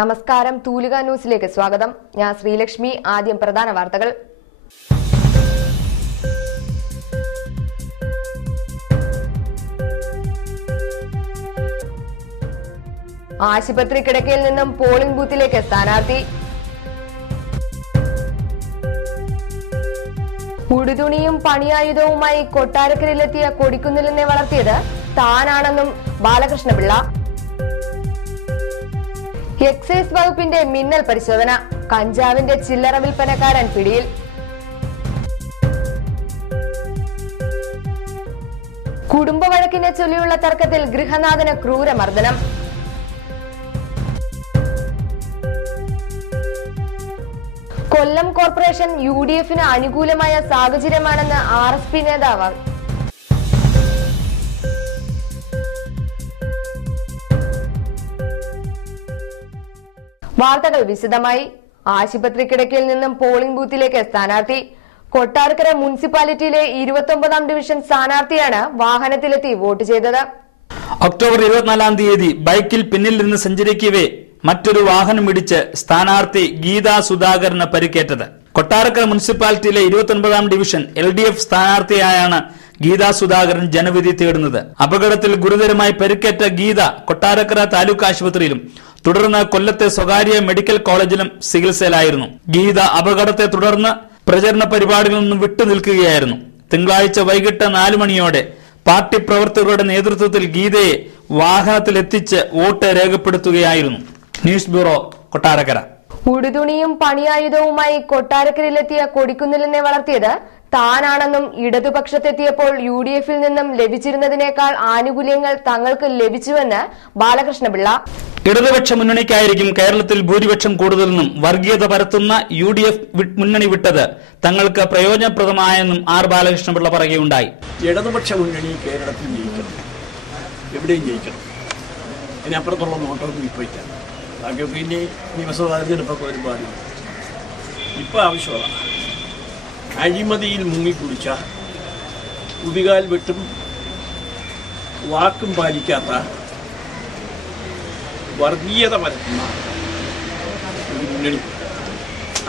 നമസ്കാരം, തൂലിക ന്യൂസിലേക്ക് സ്വാഗതം. ഞാൻ ശ്രീലക്ഷ്മി. ആദ്യം പ്രധാന വാർത്തകൾ. ആശുപത്രി കിടക്കയിൽ നിന്നും പോളിംഗ് ബൂത്തിലേക്ക് സ്ഥാനാർത്ഥി. ഉടുതുണിയും പണിയായുധവുമായി കൊട്ടാരക്കരയിലെത്തിയ കൊടിക്കുന്നിലിനെ വളർത്തിയത് താനാണെന്നും ബാലകൃഷ്ണപിള്ള. എക്സൈസ് വകുപ്പിന്റെ മിന്നൽ പരിശോധന. കഞ്ചാവിന്റെ ചില്ലറ വിൽപ്പനക്കാരൻ പിടിയിൽ. കുടുംബ വഴക്കിനെ ചൊല്ലിയുള്ള തർക്കത്തിൽ ഗൃഹനാഥന് ക്രൂരമർദ്ദനം. കൊല്ലം കോർപ്പറേഷൻ UDFന് അനുകൂലമായ സാഹചര്യമാണെന്ന് RSP നേതാവ്. വാർത്തകൾ വിശദമായി. ആശുപത്രി കിടക്കയിൽ നിന്നും പോളിംഗ് ബൂത്തിലേക്ക് സ്ഥാനാർത്ഥി. കൊട്ടാരക്കര മുനിസിപ്പാലിറ്റിയിലെ 29ാം ഡിവിഷൻ സ്ഥാനാർത്ഥിയാണ് വാഹനത്തിലെത്തി വോട്ട് ചെയ്തത്. ഒക്ടോബർ 24-ാം തീയതി ബൈക്കിൽ പിന്നിൽ നിന്ന് സഞ്ചരിക്കവേ മറ്റൊരു വാഹനം ഇടിച്ച് സ്ഥാനാർത്ഥി ഗീതാ സുധാകരന് പരിക്കേറ്റത്. കൊട്ടാരക്കര മുനിസിപ്പാലിറ്റിയിലെ 29ാം ഡിവിഷൻ LDF സ്ഥാനാർത്ഥിയായാണ് ഗീതാ സുധാകരൻ ജനവിധി തേടുന്നത്. അപകടത്തിൽ ഗുരുതരമായി പരിക്കേറ്റ ഗീത കൊട്ടാരക്കര താലൂക്ക് ആശുപത്രിയിലും തുടർന്ന് കൊല്ലത്തെ സ്വകാര്യ മെഡിക്കൽ കോളേജിലും ചികിത്സയിലായിരുന്നു. ഗീത അപകടത്തെ തുടർന്ന് പ്രചരണ പരിപാടിയിൽ നിന്നും വിട്ടുനിൽക്കുകയായിരുന്നു. തിങ്കളാഴ്ച വൈകിട്ട് 4 മണിയോടെ പാർട്ടി പ്രവർത്തകരുടെ നേതൃത്വത്തിൽ ഗീതയെ വാഹനത്തിലെത്തിച്ച് വോട്ട് രേഖപ്പെടുത്തുകയായിരുന്നു. News bureau, Kottarakkara. ഉടുതുണിയും പണിയായുധവുമായി കൊട്ടാരക്കരയിലെത്തിയ കൊടിക്കുന്നിലിനെ വളർത്തിയത് താനാണെന്നും ഇടതുപക്ഷത്തെത്തിയപ്പോൾ UDFിൽ നിന്നും ലഭിച്ചിരുന്നതിനേക്കാൾ ആനുകൂല്യങ്ങൾ തങ്ങൾക്ക് ലഭിച്ചുവെന്ന് ബാലകൃഷ്ണപിള്ള. ഇടതുപക്ഷ മുന്നണിക്കായിരിക്കും കേരളത്തിൽ ഭൂരിപക്ഷം കൂടുതലെന്നും വർഗീയത പരത്തുന്ന UDF മുന്നണി വിട്ടത് തങ്ങൾക്ക് പ്രയോജനപ്രദമായെന്നും ബാലകൃഷ്ണപിള്ള പറയുകയുണ്ടായി. ഇടതുപക്ഷ മുന്നണി കേരളത്തിൽ ജയിക്കണം, എവിടെയും ജയിക്കണം. ഇതിനപ്പുറത്തുള്ള നോട്ടൊന്നും ഇപ്പോൾ ഇല്ല. ബാക്കി പിന്നെ നിയമസഭാ തെരഞ്ഞെടുപ്പൊക്കെ ഒരുപാട് ഇപ്പോൾ ആവശ്യമാണ്. അഴിമതിയിൽ മുങ്ങിക്കുടിച്ച, കുതികാൽ വെട്ടും വാക്കും പാലിക്കാത്ത, വർഗീയത പരത്തുന്ന ഒരു മുന്നണി.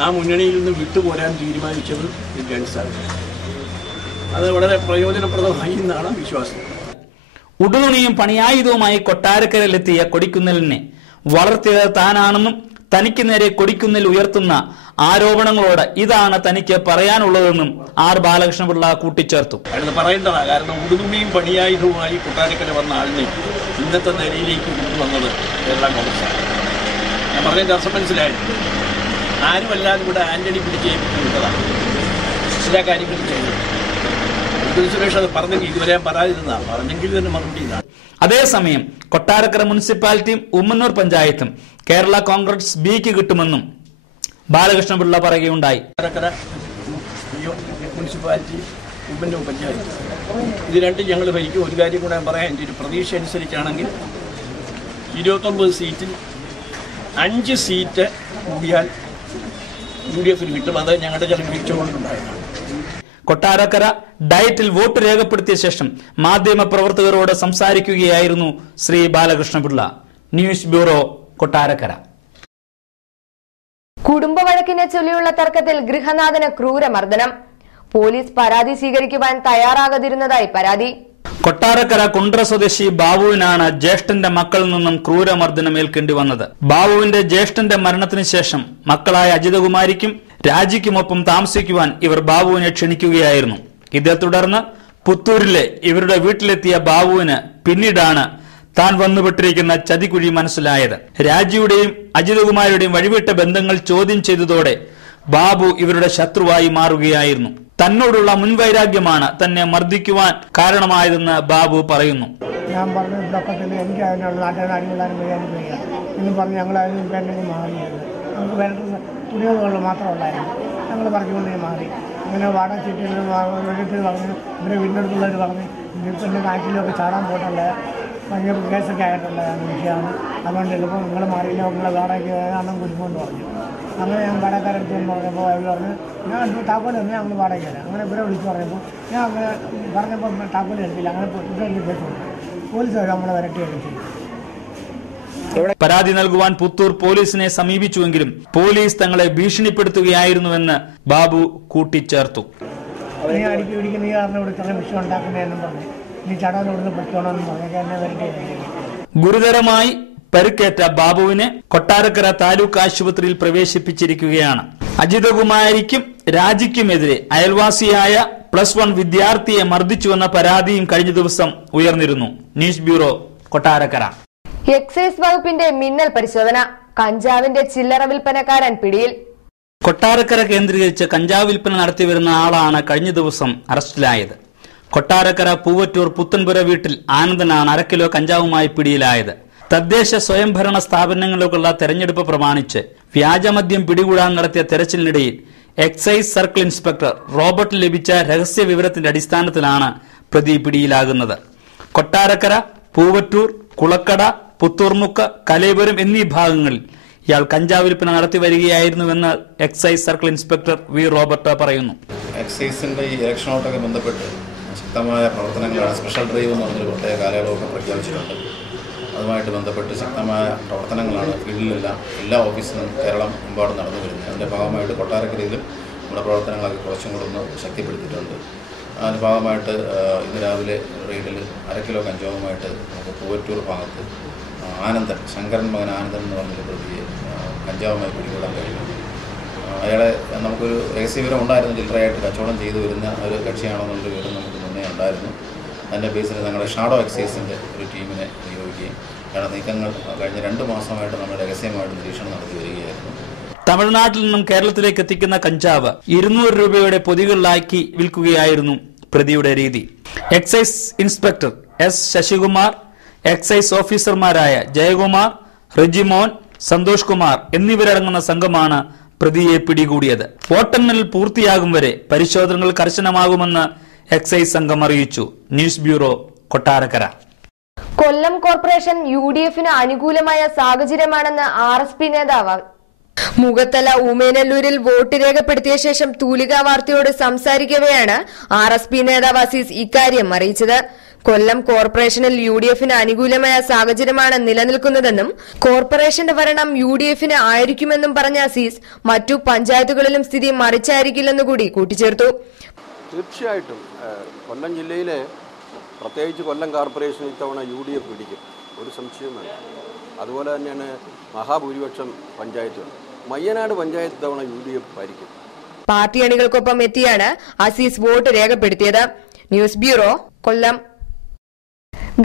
ആ മുന്നണിയിൽ നിന്ന് വിട്ടുപോരാൻ തീരുമാനിച്ചത് ജനസാണ്. അത് വളരെ പ്രയോജനപ്രദമായി എന്നാണ് വിശ്വാസം. ഉടുതുണിയും പണിയായുധവുമായി കൊട്ടാരക്കരയിലെത്തിയ കൊടിക്കുന്നിലിനെ വളർത്തിയത് താനാണെന്നും തനിക്ക് നേരെ കൊടിക്കുന്നിൽ ഉയർത്തുന്ന ആരോപണങ്ങളോട് ഇതാണ് തനിക്ക് പറയാനുള്ളതെന്നും ബാലകൃഷ്ണപിള്ള കൂട്ടിച്ചേർത്തു. പറയേണ്ടതാ. കാരണം ഉടുതുണിയും പണിയായുധവുമായി കൊട്ടാരക്കര വന്ന ആളിനെ ഇന്നത്തെ നിലയിലേക്ക് കൊണ്ടുവന്നത് കേരള കോൺഗ്രസ്സാണ്. ഞാൻ പറഞ്ഞതിൻ്റെ അർത്ഥം മനസ്സിലായിരുന്നു. ആരുമല്ലാതെ ഇവിടെ ആന്റണി പിടിച്ച് വിട്ടതാണ് എല്ലാ കാര്യങ്ങളും ചെയ്തത്. സുരേഷ് അത് പറഞ്ഞെങ്കിൽ ഇതുവരെ പറയാതിരുന്നതാണ്. പറഞ്ഞെങ്കിൽ തന്നെ മറുപടി ഇതാണ്. അതേസമയം കൊട്ടാരക്കര മുനിസിപ്പാലിറ്റിയും ഉമ്മന്നൂർ പഞ്ചായത്തും കേരള കോൺഗ്രസ് Bക്ക് കിട്ടുമെന്നും ബാലകൃഷ്ണപിള്ള പറയുകയുണ്ടായി. കൊട്ടാരക്കര മുനിസിപ്പാലിറ്റി, ഉമ്മന്നൂർ പഞ്ചായത്ത്, ഇത് രണ്ടും ഞങ്ങൾ ഭരിക്കും. ഒരു കാര്യം കൂടെ ഞാൻ പറയാം. എൻ്റെ ഒരു പ്രതീക്ഷ അനുസരിച്ചാണെങ്കിൽ 29 സീറ്റിൽ 5 സീറ്റ് കൂടിയാൽ UDFന് കിട്ടും. അത് ഞങ്ങളുടെ ചില വീഴ്ചകൊണ്ടുണ്ടായതാണ്. കൊട്ടാരക്കര ഡയറ്റിൽ വോട്ട് രേഖപ്പെടുത്തിയ ശേഷം മാധ്യമ പ്രവർത്തകരോട് സംസാരിക്കുകയായിരുന്നു ശ്രീ ബാലകൃഷ്ണപിള്ള. News bureau, Kottarakkara. കുടുംബ വഴക്കിനെ ചൊല്ലിയുള്ള തർക്കത്തിൽ ഗൃഹനാഥന് ക്രൂരമർദ്ദനം. പോലീസ് പരാതി സ്വീകരിക്കുവാൻ തയ്യാറാകാതിരുന്നതായി പരാതി. കൊട്ടാരക്കര കുണ്ട്ര സ്വദേശി ബാബുവിനാണ് ജ്യേഷ്ഠന്റെ മക്കളിൽ നിന്നും ക്രൂരമർദ്ദനം ഏൽക്കേണ്ടി വന്നത്. ബാബുവിന്റെ ജ്യേഷ്ഠന്റെ മരണത്തിന് ശേഷം മക്കളായ അജിതകുമാരിക്കും രാജിക്കുമൊപ്പം താമസിക്കുവാൻ ഇവർ ബാബുവിനെ ക്ഷണിക്കുകയായിരുന്നു. ഇതേ തുടർന്ന് പുത്തൂരിലെ ഇവരുടെ വീട്ടിലെത്തിയ ബാബുവിന് പിന്നീടാണ് താൻ വന്നുപെട്ടിരിക്കുന്ന ചതിക്കുഴി മനസ്സിലായത്. രാജിയുടെയും അജിതകുമാരിയുടെയും വഴിവിട്ട ബന്ധങ്ങൾ ചോദ്യം ചെയ്തതോടെ ബാബു ഇവരുടെ ശത്രുവായി മാറുകയായിരുന്നു. തന്നോടുള്ള മുൻവൈരാഗ്യമാണ് തന്നെ മർദ്ദിക്കുവാൻ കാരണമായതെന്ന് ബാബു പറയുന്നു. ഞാൻ പറഞ്ഞു എനിക്ക് അതിനുള്ള നാട്ടുകാർ അടികൊള്ളാനും വയ്യാനും വയ്യ എന്നും പറഞ്ഞ് ഞങ്ങൾ അതിന് വേണ്ടെങ്കിൽ മാറിയത്. നമുക്ക് വേണ്ട തുണികൾ മാത്രമുള്ളായിരുന്നു. ഞങ്ങൾ പറഞ്ഞുകൊണ്ട് മാറി. അങ്ങനെ വാടക ചീട്ടിൽ വീട്ടിൽ പറഞ്ഞ് ഇവരെ വീടിനടുത്തുള്ളവർ പറഞ്ഞ് പിന്നെ നാട്ടിലൊക്കെ ചാടാൻ പോയിട്ടുള്ള ഭയങ്കര കേസൊക്കെ ആയിട്ടുള്ള വിഷയമാണ്. അതുകൊണ്ട് എളുപ്പം നിങ്ങൾ മാറിയില്ല, നിങ്ങളെ വാടകയ്ക്ക് അണ്ണം കുടിക്കൊണ്ട് പറഞ്ഞു. അങ്ങനെ ഞാൻ വാടകക്കാരെടുത്ത് പറഞ്ഞപ്പോൾ അവർ പറഞ്ഞു ഞാൻ താക്കോൽ തന്നെ ഞങ്ങൾ വാടകയ്ക്ക് തരാം. അങ്ങനെ ഇവരെ വിളിച്ച് പറഞ്ഞപ്പോൾ ഞാൻ അങ്ങനെ പറഞ്ഞപ്പോൾ താക്കോൽ എടുത്തില്ല. അങ്ങനെ ഇവരെ കേസ് കൊടുത്തു. പോലീസുകാർ നമ്മളെ വരട്ടി എടുത്തു. പരാതി നൽകുവാൻ പുത്തൂർ പോലീസിനെ സമീപിച്ചുവെങ്കിലും പോലീസ് തങ്ങളെ ഭീഷണിപ്പെടുത്തുകയായിരുന്നുവെന്ന് ബാബു കൂട്ടിച്ചേർത്തു. നീ അടിക്കി പിടിക്കുന്ന നീ കാരണം ഇവിടെ ഇത്ര വിഷയം ഉണ്ടാക്കുന്നതെന്നും പറഞ്ഞു, നീ ചടന്ന് ഇവിടുന്ന് പൊയ്ക്കോണമെന്നും പറഞ്ഞൊക്കെ എന്നെ വരട്ടെ. ഗുരുതരമായി പരിക്കേറ്റ ബാബുവിനെ കൊട്ടാരക്കര താലൂക്ക് ആശുപത്രിയിൽ പ്രവേശിപ്പിച്ചിരിക്കുകയാണ്. അജിതകുമാരിക്കും രാജിക്കുമെതിരെ അയൽവാസിയായ +1 വിദ്യാർത്ഥിയെ മർദ്ദിച്ചുവെന്ന പരാതിയും കഴിഞ്ഞ ദിവസം ഉയർന്നിരുന്നു. News bureau, Kottarakkara. എക്സൈസ് വകുപ്പിന്റെ മിന്നൽ പരിശോധന, കഞ്ചാവിന്റെ ചില്ലറ വിൽപ്പനക്കാരൻ പിടിയിൽ. കൊട്ടാരക്കര കേന്ദ്രീകരിച്ച് കഞ്ചാവ് വിൽപ്പന നടത്തിവരുന്ന ആളാണ് കഴിഞ്ഞ ദിവസം അറസ്റ്റിലായത്. കൊട്ടാരക്കര പൂവറ്റൂർ പുത്തൻപുര വീട്ടിൽ ആനന്ദനാണ് 1/2 കിലോ കഞ്ചാവുമായി പിടിയിലായത്. തദ്ദേശ സ്വയംഭരണ സ്ഥാപനങ്ങളിലേക്കുള്ള തെരഞ്ഞെടുപ്പ് പ്രമാണിച്ച് വ്യാജമദ്യം പിടികൂടാൻ നടത്തിയ തെരച്ചിലിനിടയിൽ എക്സൈസ് സർക്കിൾ ഇൻസ്പെക്ടർ റോബർട്ട് ലഭിച്ച രഹസ്യ വിവരത്തിന്റെ അടിസ്ഥാനത്തിലാണ് പ്രതി പിടിയിലാകുന്നത്. കൊട്ടാരക്കര, പൂവറ്റൂർ, കുളക്കട, പുത്തൂർമുക്ക്, കലേപുരം എന്നീ ഭാഗങ്ങളിൽ ഇയാൾ കഞ്ചാവ് വിൽപ്പന നടത്തി വരികയായിരുന്നുവെന്ന് excise circle inspector V Robert പറയുന്നു. എക്സൈസിന്റെ ഈ ഇലക്ഷനോട്ടൊക്കെ ബന്ധപ്പെട്ട് ശക്തമായ പ്രവർത്തനങ്ങളാണ്. സ്പെഷ്യൽ ഡ്രൈവ് എന്ന് പറഞ്ഞൊരു പ്രത്യേക കാലയളവൊക്കെ പ്രഖ്യാപിച്ചിട്ടുണ്ട്. അതുമായിട്ട് ബന്ധപ്പെട്ട് ശക്തമായ പ്രവർത്തനങ്ങളാണ് ഫീൽഡിലെല്ലാം എല്ലാ ഓഫീസിലും കേരളം എമ്പാടും നടന്നു വരുന്നത്. അതിൻ്റെ ഭാഗമായിട്ട് കൊട്ടാരക്കരയിലും നമ്മുടെ പ്രവർത്തനങ്ങളൊക്കെ കുറച്ചും കൂടെ ഒന്ന് ശക്തിപ്പെടുത്തിയിട്ടുണ്ട്. അതിൻ്റെ ഭാഗമായിട്ട് ഇന്ന് രാവിലെ റെയ്ഡിൽ 1/2 കിലോ കഞ്ചാവുമായിട്ട് നമുക്ക് പൂവറ്റൂർ ഭാഗത്ത് ആനന്ദൻ, ശങ്കരൻ മകൻ ആനന്ദൻ എന്ന് പറഞ്ഞൊരു പ്രതിയെ കഞ്ചാവുമായി പിടികൂടാൻ കഴിയും. അയാളെ നമുക്കൊരു രഹസ്യവിവരം ഉണ്ടായിരുന്നു, ചില്ലറയായിട്ട് കച്ചവടം ചെയ്തു വരുന്ന ഒരു കക്ഷിയാണെന്നുള്ളൊരു വിവരം നമുക്ക് മുന്നേ ഉണ്ടായിരുന്നു. അതിൻ്റെ ബേസിൽ ഞങ്ങളുടെ ഷാഡോ എക്സൈസിൻ്റെ ഒരു ടീമിനെ നിയോഗിക്കുകയും അയാളുടെ നീക്കങ്ങൾ കഴിഞ്ഞ 2 മാസമായിട്ട് നമ്മൾ രഹസ്യമായിട്ട് നിരീക്ഷണം നടത്തി വരികയായിരുന്നു. തമിഴ്നാട്ടിൽ നിന്നും കേരളത്തിലേക്ക് എത്തിക്കുന്ന കഞ്ചാവ് 200 രൂപയുടെ പൊതികളിലാക്കി വിൽക്കുകയായിരുന്നു പ്രതിയുടെ രീതി. Excise inspector S. Sasikumar, excise ഓഫീസർമാരായ ജയകുമാർ, റെജിമോൻ, സന്തോഷ് കുമാർ എന്നിവരടങ്ങുന്ന സംഘമാണ് പ്രതിയെ പിടികൂടിയത്. വോട്ടെണ്ണൽ പൂർത്തിയാകും വരെ പരിശോധനകൾ കർശനമാകുമെന്ന് എക്സൈസ് സംഘം അറിയിച്ചു. News bureau, Kottarakkara. Kollam corporation UDF-ന് അനുകൂലമായ സാഹചര്യമാണെന്ന് RSP നേതാവ്. മുഖത്തല ഊമേനല്ലൂരിൽ വോട്ട് രേഖപ്പെടുത്തിയ ശേഷം തൂലിക വാർത്തയോട് സംസാരിക്കവെയാണ് RSP നേതാവ് അസീസ് ഇക്കാര്യം അറിയിച്ചത്. കൊല്ലം കോർപ്പറേഷനിൽ UDF-ന് അനുകൂലമായ സാഹചര്യമാണ് നിലനിൽക്കുന്നതെന്നും കോർപ്പറേഷന്റെ ഭരണം UDF-ന് ആയിരിക്കുമെന്നും പറഞ്ഞ അസീസ് മറ്റു പഞ്ചായത്തുകളിലും സ്ഥിതി മറിച്ചായിരിക്കില്ലെന്നു കൂടി കൂട്ടിച്ചേർത്തു. തീർച്ചയായിട്ടും കൊല്ലം ജില്ലയിലെ പ്രത്യേകിച്ച് കൊല്ലം കോർപ്പറേഷൻ ഇത്തവണ UDF പിടിക്കും, ഒരു സംശയവുമില്ല. അതുപോലെ തന്നെയാണ് മഹാഭൂരിപക്ഷം പഞ്ചായത്തുകൾ. മയ്യനാട് പഞ്ചായത്ത് തവണ UDF ഭരിക്കും. പാർട്ടി അണികൾക്കൊപ്പം എത്തിയാണ് അസീസ് വോട്ട് രേഖപ്പെടുത്തിയത്. ന്യൂസ് ബ്യൂറോ, കൊല്ലം.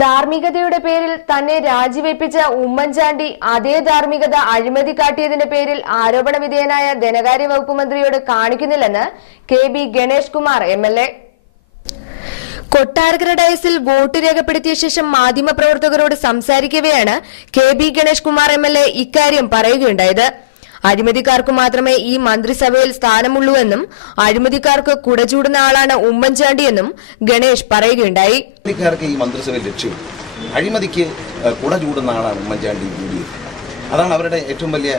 ധാർമ്മികതയുടെ പേരിൽ തന്നെ രാജിവെപ്പിച്ച ഉമ്മൻചാണ്ടി അതേ ധാർമ്മികത അഴിമതി കാട്ടിയതിന്റെ പേരിൽ ആരോപണ വിധേയനായ ധനകാര്യ വകുപ്പ് മന്ത്രിയോട് കാണിക്കുന്നില്ലെന്ന് KB ഗണേഷ് കുമാർ MLA. കൊട്ടാരക്കര ഡയസിൽ വോട്ട് രേഖപ്പെടുത്തിയ ശേഷം മാധ്യമപ്രവർത്തകരോട് സംസാരിക്കവെയാണ് KB ഗണേഷ് കുമാർ MLA ഇക്കാര്യം പറയുകയുണ്ടായത്. അഴിമതിക്കാർക്ക് മാത്രമേ ഈ മന്ത്രിസഭയിൽ സ്ഥാനമുള്ളൂവെന്നും അഴിമതിക്കാർക്ക് കുടചൂടുന്ന ആളാണ് ഉമ്മൻചാണ്ടിയെന്നും ഗണേഷ് പറയുകയുണ്ടായി. ഈ മന്ത്രിസഭയിൽ ലക്ഷ്യം അഴിമതിക്ക് കുടചൂടുന്ന ആളാണ് ഉമ്മൻചാണ്ടി UDF. അതാണ് അവരുടെ ഏറ്റവും വലിയ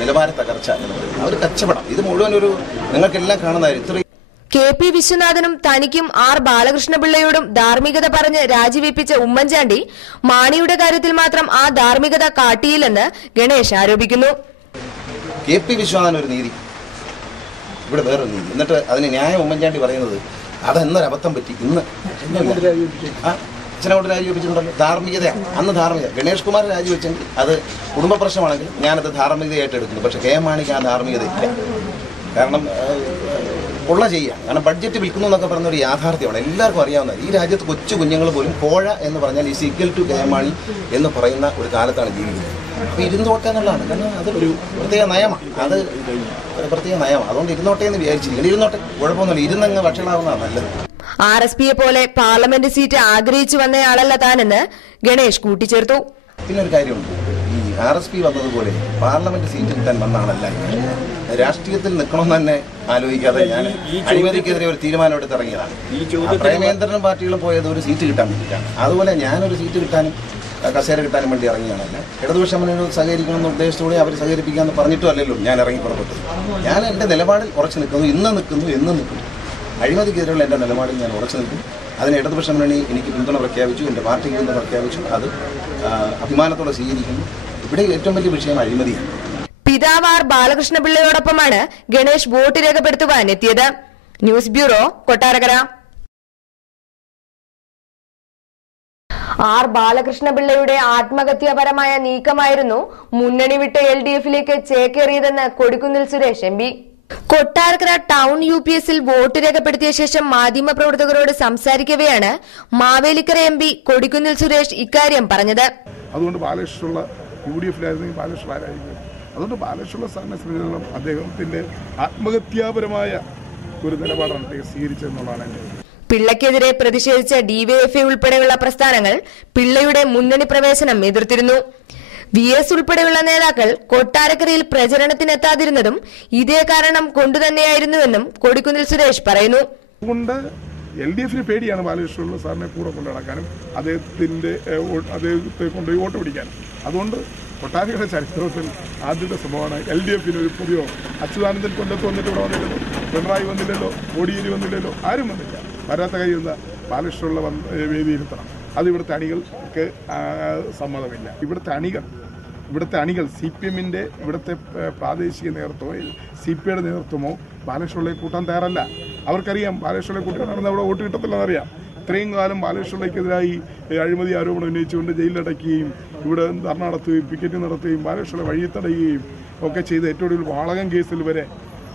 നിലവാര തകർച്ച എന്ന് പറയുന്നത്. അവർ കച്ചവടം, ഇത് മുഴുവൻ ഒരു നിങ്ങൾക്കെല്ലാം കാണുന്നതായിരുന്നു. KP വിശ്വനാഥനും തനിക്കും R ബാലകൃഷ്ണപിള്ളയോടും ധാർമ്മികത പറഞ്ഞ് രാജിവെപ്പിച്ച ഉമ്മൻചാണ്ടി മാണിയുടെ കാര്യത്തിൽ മാത്രം ആ ധാർമ്മികത കാട്ടിയില്ലെന്ന് ഗണേഷ് ആരോപിക്കുന്നു. KP വിശ്വനാഥൻ ഒരു നീതി, ഇവിടെ വേറൊരു നീതി, എന്നിട്ട് അതിന് ന്യായം ഉമ്മൻചാണ്ടി പറയുന്നത് അതെന്നൊരു അബദ്ധം പറ്റി, ഇന്ന് അച്ഛനോട് രാജിവെപ്പിച്ചിട്ടുണ്ടല്ലോ. ധാർമ്മികതയാണ്, അന്ന് ധാർമ്മികത. ഗണേഷ് കുമാർ രാജിവെച്ചെങ്കിൽ അത് കുടുംബ പ്രശ്നമാണെങ്കിൽ ഞാനത് ധാർമ്മികതയായിട്ട് എടുക്കുന്നു. പക്ഷെ KM മാണിക്ക് ആ ധാർമ്മികത ഇല്ല. കാരണം കൊള്ള ചെയ്യുക, കാരണം ബഡ്ജറ്റ് വിൽക്കുന്നു എന്നൊക്കെ പറയുന്ന ഒരു യാഥാർത്ഥ്യമാണ്, എല്ലാവർക്കും അറിയാവുന്നത്. ഈ രാജ്യത്ത് കൊച്ചു കുഞ്ഞുങ്ങൾ പോലും കോഴ എന്ന് പറഞ്ഞാൽ is equal to KM Mani എന്ന് പറയുന്ന ഒരു കാലത്താണ് ജീവിക്കുന്നത്. അപ്പോൾ ഇരുന്നോട്ടെ എന്നുള്ളതാണ്, കാരണം അതൊരു പ്രത്യേക നയമാണ്, അത് ഒരു പ്രത്യേക നയമാണ്. അതുകൊണ്ട് ഇരുന്നോട്ടെ എന്ന് വിചാരിച്ചിരിക്കണം. ഇരുന്നോട്ടെ, കുഴപ്പമൊന്നുമില്ല, ഇരുന്നങ്ങ് വഷളാവുന്നതാണ് നല്ലത്. RSPയെ പോലെ പാർലമെന്റ് സീറ്റ് ആഗ്രഹിച്ചു വന്നയാളല്ല താനെന്ന് ഗണേഷ് കൂട്ടിച്ചേർത്തു. പിന്നെ ഒരു കാര്യമുണ്ട്, ഈ RSP വന്നതുപോലെ പാർലമെന്റ് സീറ്റ് കിട്ടാൻ വന്ന ആളല്ല. രാഷ്ട്രീയത്തിൽ നിൽക്കണമെന്ന് തന്നെ ആലോചിക്കാതെ ഞാൻ അഴിമതിക്കെതിരെ ഒരു തീരുമാനം എടുത്ത് ഇറങ്ങിയതാണ്. പ്രേമേന്ദ്രനും പാർട്ടികളും പോയത് ഒരു സീറ്റ് കിട്ടാൻ വേണ്ടിയിട്ടാണ്. അതുപോലെ ഞാനൊരു സീറ്റ് കിട്ടാനും കസേര കിട്ടാനും വേണ്ടി ഇറങ്ങിയാണല്ല. ഇടതുപക്ഷ മുന്നണിയോട് സഹകരിക്കണമെന്ന ഉദ്ദേശത്തോടെ അവർ സഹകരിപ്പിക്കാമെന്ന് പറഞ്ഞിട്ടും അല്ലല്ലോ ഞാൻ ഇറങ്ങി പുറപ്പെട്ടത്. ഞാൻ എൻ്റെ നിലപാടിൽ ഉറച്ചു നിൽക്കുന്നു, എന്നും നിൽക്കുന്നു. അഴിമതിക്കെതിരെയുള്ള എൻ്റെ നിലപാടിൽ ഞാൻ ഉറച്ചു നിൽക്കും. അതിന് ഇടതുപക്ഷ മുന്നണി എനിക്ക് പിന്തുണ പ്രഖ്യാപിച്ചു, എൻ്റെ പാർട്ടിക്ക് പിന്തുണ പ്രഖ്യാപിച്ചു. അത് അഭിമാനത്തോടെ സ്വീകരിക്കുന്നു. ഇവിടെ ഏറ്റവും വലിയ വിഷയം അഴിമതിയാണ്. പിതാവ് ആർ ബാലകൃഷ്ണപിള്ളയോടൊപ്പമാണ് ഗണേഷ് വോട്ട് രേഖപ്പെടുത്തുവാൻ എത്തിയത്. News bureau, Kottarakkara. ആർ ബാലകൃഷ്ണപിള്ളയുടെ ആത്മഹത്യാപരമായ നീക്കമായിരുന്നു മുന്നണി വിട്ട് LDFിലേക്ക് ചേക്കേറിയതെന്ന് കൊടിക്കുന്നിൽ സുരേഷ് MP. കൊട്ടാരക്കര ടൗൺ UPSൽ വോട്ട് രേഖപ്പെടുത്തിയ ശേഷം മാധ്യമപ്രവർത്തകരോട് സംസാരിക്കവെയാണ് മാവേലിക്കര MP കൊടിക്കുന്നിൽ സുരേഷ് ഇക്കാര്യം പറഞ്ഞത്. അതുകൊണ്ട് ബാലകൃഷ്ണ UDFിലായിരുന്നെങ്കിൽ ബാലകൃഷ്ണനായിരിക്കും. അതുകൊണ്ട് ബാലകൃഷ്ണ സാറിനെ സംബന്ധിച്ചിടത്തോളം അദ്ദേഹത്തിന്റെ ആത്മഹത്യാപരമായ ഒരു നിലപാടാണ് അദ്ദേഹം സ്വീകരിച്ചതെന്നുള്ളതാണ് എന്റെ. പിള്ളയ്ക്കെതിരെ പ്രതിഷേധിച്ച DYFI ഉൾപ്പെടെയുള്ള പ്രസ്ഥാനങ്ങൾ പിള്ളയുടെ മുന്നണി പ്രവേശനം എതിർത്തിരുന്നു. VS ഉൾപ്പെടെയുള്ള നേതാക്കൾ കൊട്ടാരക്കരയിൽ പ്രചരണത്തിനെത്താതിരുന്നതും ഇതേ കാരണം കൊണ്ടുതന്നെയായിരുന്നുവെന്നും കൊടിക്കുന്നിൽ സുരേഷ് പറയുന്നു. അതുകൊണ്ട് LDFിന് പേടിയാണ് ബാലകൃഷ്ണ സാറിനെ കൂടെ കൊണ്ടു നടക്കാനും അദ്ദേഹത്തെ കൊണ്ടുപോയി വോട്ട് പിടിക്കാനും. അതുകൊണ്ട് കൊട്ടാരക്കര ചരിത്രത്തിൽ ആദ്യത്തെ സംഭവമാണ് LDFിന് ഒരു പുതിയ അച്യുതാനന്ദൻ കൊല്ലത്ത് വന്നിട്ട് ഇവിടെ വന്നില്ലല്ലോ, പിണറായി വന്നില്ലല്ലോ, കോടിയേരി വന്നില്ലല്ലോ, ആരും വന്നില്ല. വരാത്ത കഴിയുന്ന ബാലകൃഷ്ണ വേദിയിരുത്തണം. അത് ഇവിടുത്തെ അണികൾക്ക് സമ്മതമില്ല. ഇവിടുത്തെ അണികൾ CPMന്റെ ഇവിടുത്തെ പ്രാദേശിക നേതൃത്വമോ CPIയുടെ നേതൃത്വമോ ബാലകൃഷ്ണയെ കൂട്ടാൻ തയ്യാറല്ല. അവർക്കറിയാം ബാലകൃഷ്ണയെ കൂട്ടി നടന്ന് അവിടെ വോട്ട് കിട്ടത്തില്ലെന്നറിയാം. ഇത്രയും കാലം ബാലകൃഷ്ണയ്ക്കെതിരായി അഴിമതി ആരോപണം ഉന്നയിച്ചുകൊണ്ട് ജയിലിലടയ്ക്കുകയും ഇവിടെ ധർണ നടത്തുകയും പിക്കറ്റിംഗ് നടത്തുകയും ബാലകൃഷ്ണനെ വഴിത്തടയുകയും ഒക്കെ ചെയ്ത് ഏറ്റവും ഒടുവിൽ വാളകം കേസിൽ വരെ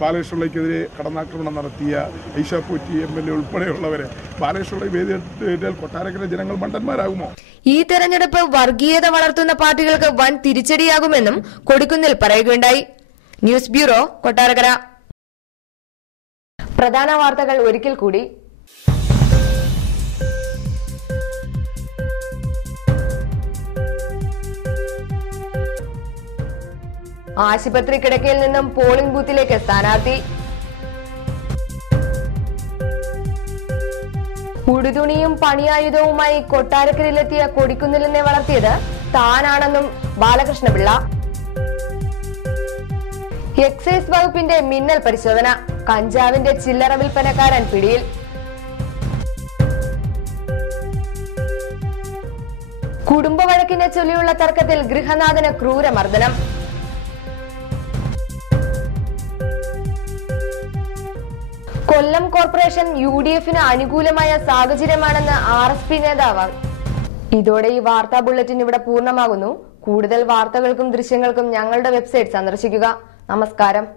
ബാലകൃഷ്ണയ്ക്കെതിരെ കടന്നാക്രമണം നടത്തിയ ഐഷാപ്പൂറ്റി MLA ഉൾപ്പെടെയുള്ളവരെ ബാലകൃഷ്ണ വേദിയേറ്റാൽ കൊട്ടാരക്കര ജനങ്ങൾ മണ്ടന്മാരാകുമോ? ഈ തെരഞ്ഞെടുപ്പ് വർഗീയത വളർത്തുന്ന പാർട്ടികൾക്ക് വൻ തിരിച്ചടിയാകുമെന്നും കൊടിക്കുന്നിൽ പറയുകയുണ്ടായി. News bureau, Kottarakkara. പ്രധാന വാർത്തകൾ ഒരിക്കൽ കൂടി. ആശുപത്രി കിടക്കയിൽ നിന്നും പോളിംഗ് ബൂത്തിലേക്ക് സ്ഥാനാർത്ഥി. ഉടുതുണിയും പണിയായുധവുമായി കൊട്ടാരക്കരയിലെത്തിയ കൊടിക്കുന്നിലിനെ വളർത്തിയത് താനാണെന്നും ബാലകൃഷ്ണപിള്ള. എക്സൈസ് വകുപ്പിന്റെ മിന്നൽ പരിശോധന. കഞ്ചാവിന്റെ ചില്ലറ വിൽപ്പനക്കാരൻ പിടിയിൽ. കുടുംബ വഴക്കിനെ ചൊല്ലിയുള്ള തർക്കത്തിൽ ഗൃഹനാഥന് ക്രൂരമർദ്ദനം. കൊല്ലം കോർപ്പറേഷൻ UDFിന് അനുകൂലമായ സാഹചര്യമാണെന്ന് RSP നേതാവ്. ഇതോടെ ഈ വാർത്താ ബുള്ളറ്റിൻ ഇവിടെ പൂർണ്ണമാകുന്നു. കൂടുതൽ വാർത്തകൾക്കും ദൃശ്യങ്ങൾക്കും ഞങ്ങളുടെ വെബ്സൈറ്റ് സന്ദർശിക്കുക. നമസ്കാരം.